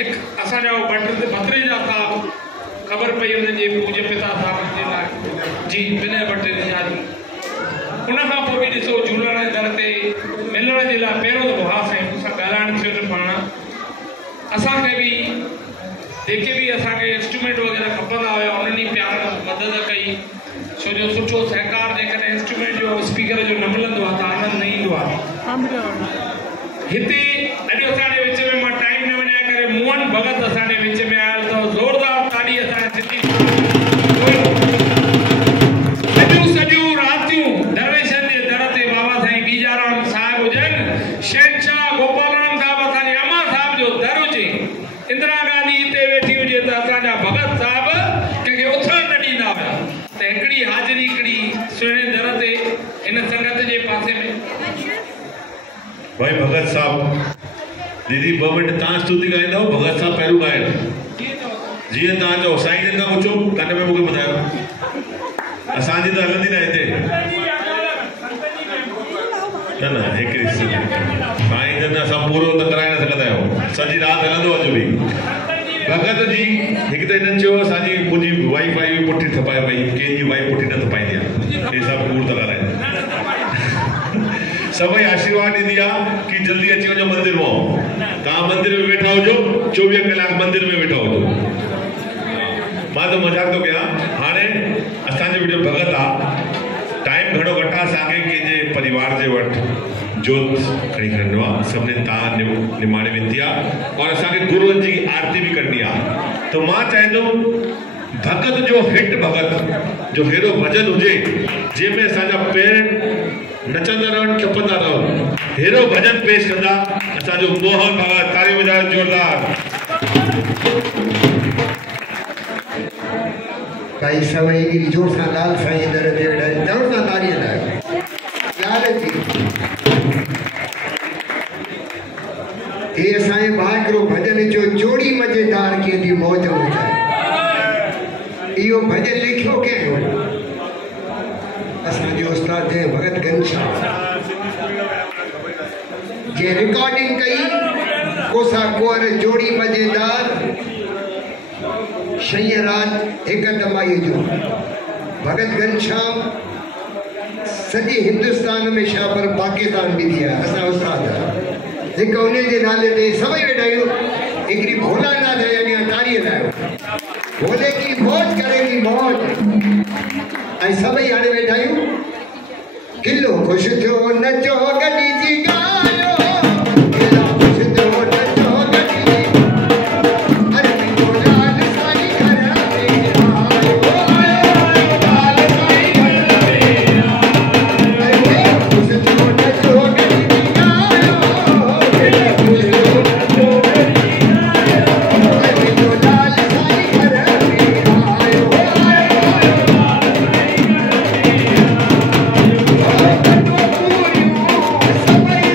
एक असांजा भद्रे जा साहब खबर पई उनके पूज्य पिता साहब जे लाइ जी विनय भट्टे जी उन खां पोइ बि ॾिसो झूलण जे दर ते मिलण जे लाइ पहिरियों दफ़ो हा साईं मूंसां ॻाल्हाइण थियो त पाण असांखे बि जेके भी असांखे इंस्ट्रूमेंट वग़ैरह खपंदा हुया उन्हनि प्यार मदद कई छो जो सुठो सहकार जेकॾहिं इंस्ट्रूमेंट जो स्पीकर जो न मिलंदो आहे त आनंद न ईंदो आहे हिते अॼु असांजे विच में मां टाइम न वञाए करे मोहन भगत असांजे विच में आयल अथव ज़ोरदार ताड़ी असांजे सॼियूं रातियूं दरवेशनि जे दर ते बाबा साईं बीजाराम साहिब हुजनि शहनशाह गोपालराम साहिब असांजे अमा साहिब जो दर हुजे इंदिरा गांधी हिते वेठी हुजे त असांजा भगत साहिब कंहिंखे उथण न ॾींदा हुया त हिकिड़ी हाज़िरी हिकिड़ी सुहिणे दर ते हिन संगत जे पासे में भाई भगत साहब दीदी 2 मिनट तव्हां स्तुति ॻाईंदव भगत साहब पहिरियों ॻाइनि जीअं तव्हां चओ साईं जन खां पुछो कन में मूंखे ॿुधायो असांजी त हलंदी न हिते न हिकिड़ी साईं जन असां पूरो त कराए न सघंदा आहियूं सॼी राति हलंदो अॼु बि भगत जी हिकु त हिननि चयो असांजी मुंहिंजी वाइफ आई हुई पुठी थपाए पई कंहिंजी वाइफ पुठी न थपाईंदी आहे हे सभु कूड़ था ॻाल्हाइनि सभई आशीर्वाद ॾींदी आहे कि जल्दी अची वञो मंदिर में तव्हां मंदिर में वेठा हुजो 24 कलाक मंदिर में वेठा हुजो मां तो मजाक थो कयां हाणे असांजो वीडियो भगत आहे टाइम घणो घटि आहे असांखे कंहिंजे परिवार जे वटि जोत खणी खणंदो आहे सभिनी तव्हां निमाणे वेंदी आहे और असांखे गुरुअनि जी आरती भी करणी आहे तो मां चाहींदुमि भगत जो हिट भगत जो हेड़ो भजन हुजे जंहिंमें असांजा पेर नचंदा रहनि टपंदा रहनि हेड़ो भजन पेश कंदा असांजो मोहन भगत ताली वॼायो जोरदार भाई सभई गिरी जोर सां लाल साईं दर ते वेठा जोर सां ताड़ी हलायो लाल जी हे असांजे भागरो भजन जो जोड़ी मजेदार कंहिंजी मौज हुजे इहो भजन लिखियो कंहिं असांजो उस्ताद जय भगत घनश्याम जे रिकॉर्डिंग कई कोसा कुंवर जोड़ी मजेदार शय रात एक दमाई जो भगत घनश्याम सॼे हिंदुस्तान में छा पर पाकिस्तान भी दिया असां उस्ताद एक उन जे नाले ते सभई वेठा आहियूं हिकिड़ी भोलानाथ जे अॻियां ताड़ी हलायो भोले की मौज करेगी मौज ऐं सभई हाणे वेठा आहियूं किलो ख़ुशि थियो नचो गॾी जी ॻाल्हियो किलो ख़ुशि थियो नचो गॾी अरे मुंहिंजो लाल साईं घर में आयो लाल साईं घर में आयो ख़ुशि थियो नचो गॾी जी ॻाल्हियो ख़ुशि थियो नचो गॾी आयो मुंहिंजो लाल साईं घर में आयो सभई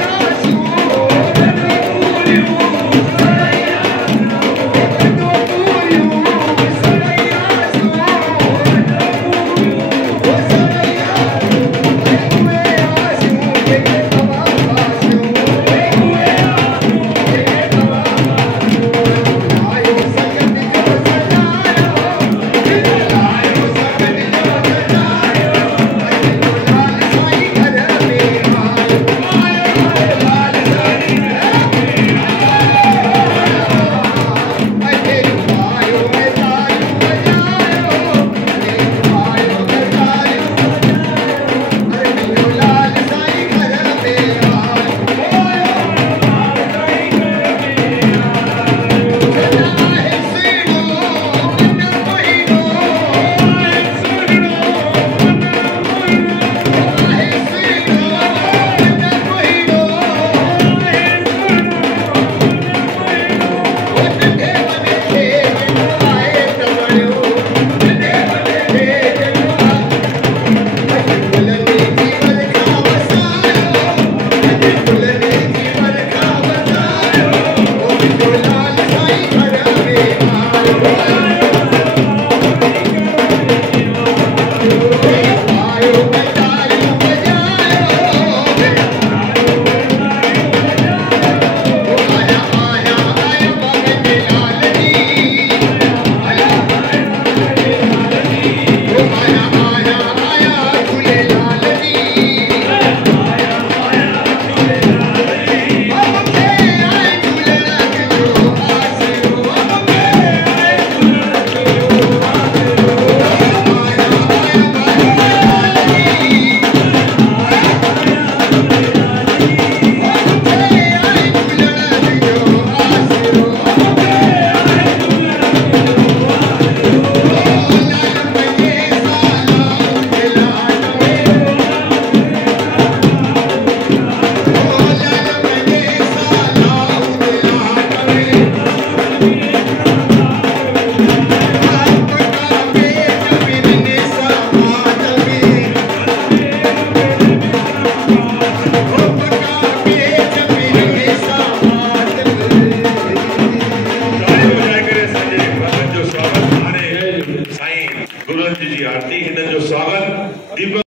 जी आरती हिनन जो स्वागत दीपक